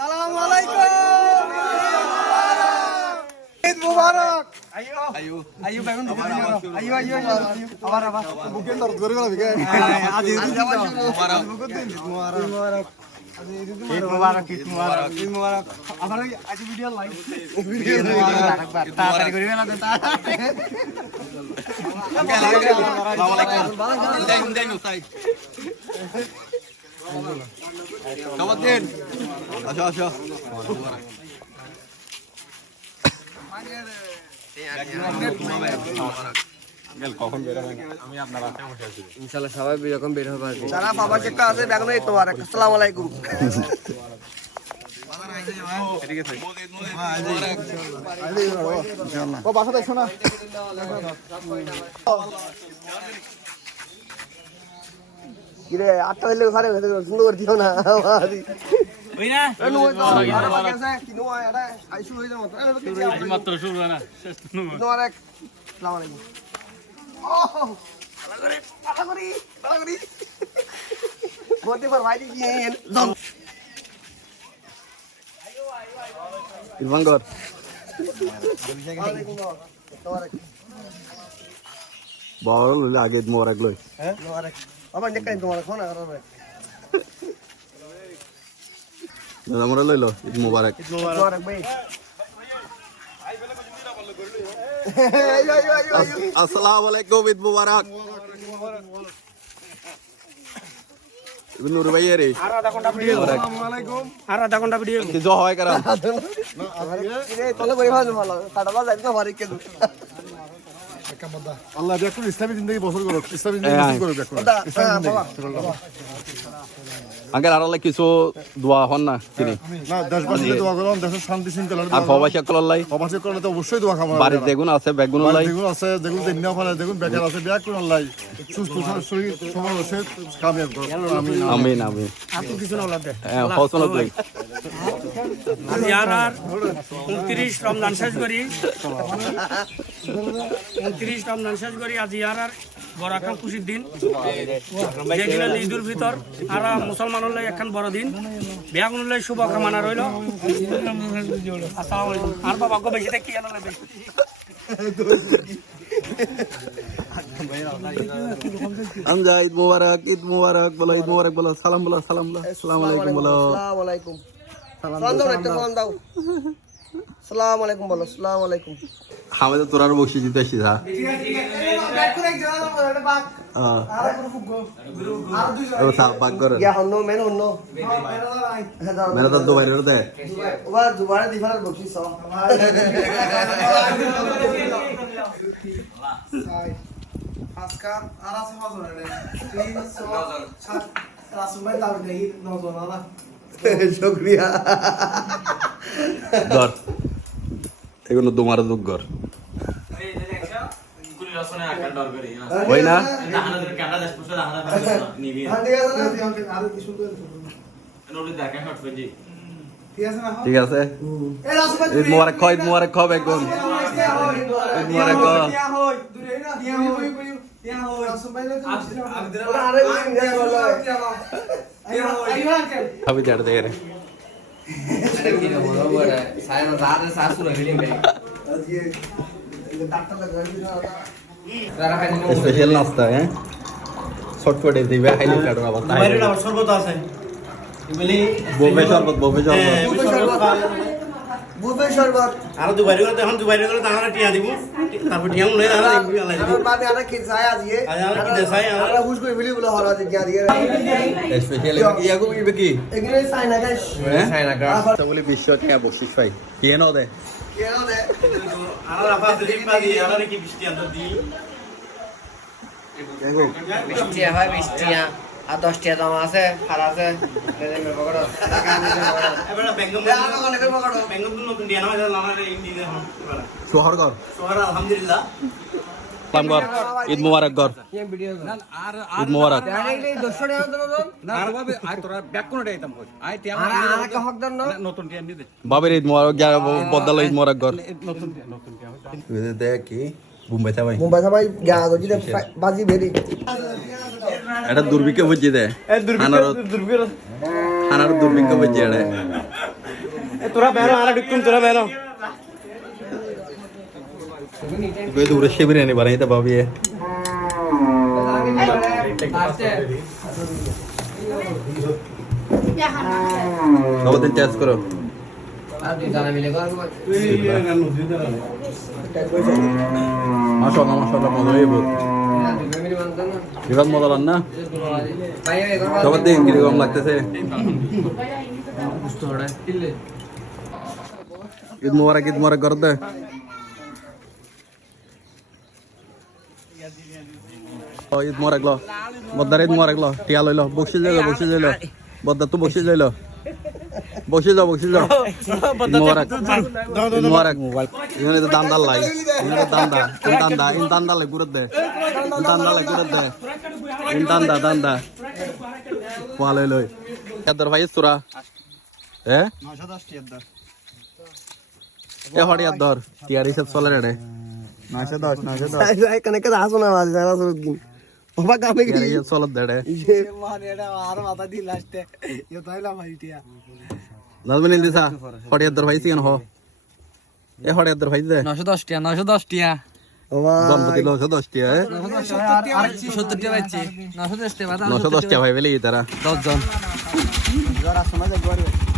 সালাম আলাইকুম ঈদ মুবারক আয়ু আয়ু বেগুন আয়ু আয়ু আবার আবার বুকেন দর্দ করে গেল বিকে আজ ঈদ মুবারক মুবারক ঈদ মুবারক ঈদ মুবারক ঈদ মুবারক আমার আজ ভিডিও লাইভ ভিডিও আরেকবার তাড়াতাড়ি করিবেন না আসসালামু আলাইকুম দেন সাইড কেমন দিন আসো আসো ইনশাআল্লাহ সবাই এরকম বের হবে যারা বাবা চেকটা আছে বেগুন এই তোমার আসসালামু আলাইকুম ও বাসা দেখছো না কিরে 8টা হইলে ঘরে সুন্দর করে দিও না ওই না কিনো আরে আইসু হই যাও মাত্র শুরু না শেষ নো আরে আসসালামু আলাইকুম ও পালা করি বলতে পার ভাই কি দম ইরফানগর বল আগে মোরাক লই হ্যাঁ মোরাক আবার নেকাই তোমার ফোন করবে আমরা লইলো ঈদ মুবারক ভাই আসসালামু আলাইকুম ঈদ মুবারক ইবনে নূর ভাই রে আর আধা ঘন্টা ভিডিও আসসালামু আলাইকুম আর আধা ঘন্টা ভিডিও কি জো হয় করা রে তলে কই ভালো ভালো কাটাবা যাইতো ভারি কে আল্লাহ দেখুন ইসলামী জিন্দেগি বছর করুক ইসলামী জিন্দেগি করুক দেখুন আঙ্কেল আর আল্লাহ কিছু দোয়া হন না তিনি না দেশবাসীকে দোয়া করুন দেশের শান্তি শৃঙ্খলা আর প্রবাসী কল্লাই প্রবাসী কল্লাই তো অবশ্যই দোয়া কামনা বাড়ি দেখুন আছে বেগুন আল্লাহ দেখুন আছে দেখুন দিননা ফলে দেখুন বেকার আছে বিয়া করুন আল্লাহ সুস্থ শরীর সমাজ আছে কামিয়াব করুন আমিন আমিন আমিন আপনি কিছু না আল্লাহ দে হসন আল্লাহ আর 29 রমজান শেষ করি 29 রমজান শেষ করি আজ আর বড় একটা খুশির দিন যেদিন ঈদুল ফিতর আর মুসলমান হলে এখন বড় দিন বেগুন হলে শুভ কামনা রইল আসসালামু আলাইকুম আর বাবা গো বেশি কি জানা লাগবে আমজা ঈদ মুবারক বলো সালাম বলো আসসালামু আলাইকুম বলো আসসালামু আলাইকুম সালাম দাও একটা সালাম দাও আসসালামু আলাইকুম বলো আসসালামু আলাইকুম হামেদ তোরার বকশি দিতে আসি যা ও সাল পাক করে ইয়া হন্ন মেন হন্ন মেরা তো দুবাই রে দে ওবা দুবারে দিফার বকশি স আজকাল আর আছে হাজার রে 300 রাসুমাই দাও দেই নজন না শুকরিয়া গর এগুলো তোমার দুঃখ গর ওই না ঠিক আছে ঈদ মুবারক খাও বেগুন ঈদ মুবারক খাবি ছাড় দে রে স্পেশাল নাস্তা হ্যাঁ শর্টফটে দিবে খাইলে কাটো আবার বাইরে আবার শরবত আছে বলি বোবে শরবত আর দুবাইরে করে এখন দুবাইরে করে তাহলে টিয়া দিব তারপর টিয়া লই আর দিব আল্লাহ দিব বাদে আর কি চাই আজিয়ে আর কি দেখাই আর হুশ করে বলি বলে হরা দিয়া দিয়ে স্পেশাল ইয়াগো ইবে কি এগুলো চাইনা গাইস চাইনা গাইস তো বলি বিশ্ব টিয়া বকশিশ পাই কেন দে আর আফা দিন বাদি আর কি বৃষ্টি আনতে দি বৃষ্টি হয় বৃষ্টিয়া আর 10 টা দাম আছে খারাপ আছে নেমে পকড়ো এবারে বেঙ্গম বেঙ্গম নতুন দিয়া না লামারে ইন্ডি দে হন সোহর আলহামদুলিল্লাহ পামগর ঈদ মুবারক গর ঈদ মুবারক আর বাবে আই তোরা ব্যাক কোন দেইতাম কই আই তে আর কা হকদার না নতুন টিয়া নি দে বাবের ঈদ মুবারক বদল ঈদ মুবারক গর নতুন টিয়া দে কি মুম্বাই থাবাই গা গজি দে বাজি বেরি এটা দুর্ভিক্ষে বুঝি দে আর দুর্ভিক্ষ বইছে রে তোরা বেরো আর ঢুকুন তোরা বেরো তুই দূরে সে বিরিয়ানি বানাইতে পাবি নবদিন টেস্ট করো মাশাআল্লাহ মাশাআল্লাহ মজা হইব বিরাট মজা না সবার দিন কিরকম লাগতেছে ঈদ মোবারক কর দে ঈদ মোবারক লো বদ্দার ঈদ মোবারক লো টিয়া লইল বক্সি যাইল বদ্দার তো বক্সি যাইল বক্সি যাও ঈদ মোবারক এখানে তো দাম দাল লাই এখানে দাম দা লাই গুরত দে দাম দা পোয়া লই এদর ভাই তোরা হ্যাঁ 910 টিয়ার দর এ হড়ি এদর টিয়ার হিসাব চলে রে 910 এখানে কে আসো না বাজ যারা সব দিন বাবা কামে টিয়ার হিসাব চলে দে মানে এটা আর মাথা দি লাস্টে এ তাইলা ভাই টিয়া নাজমিন দিছা হড়ি এদর ভাই সিন হো এ হড়ি এদর ভাই দে 910 টিয়া জন্মদিন 910 টিয়া 70 টিয়া পাইছি 910 টিয়া 910 টিয়া ভাই বলি তারা 10 জন যারা শোনা যায়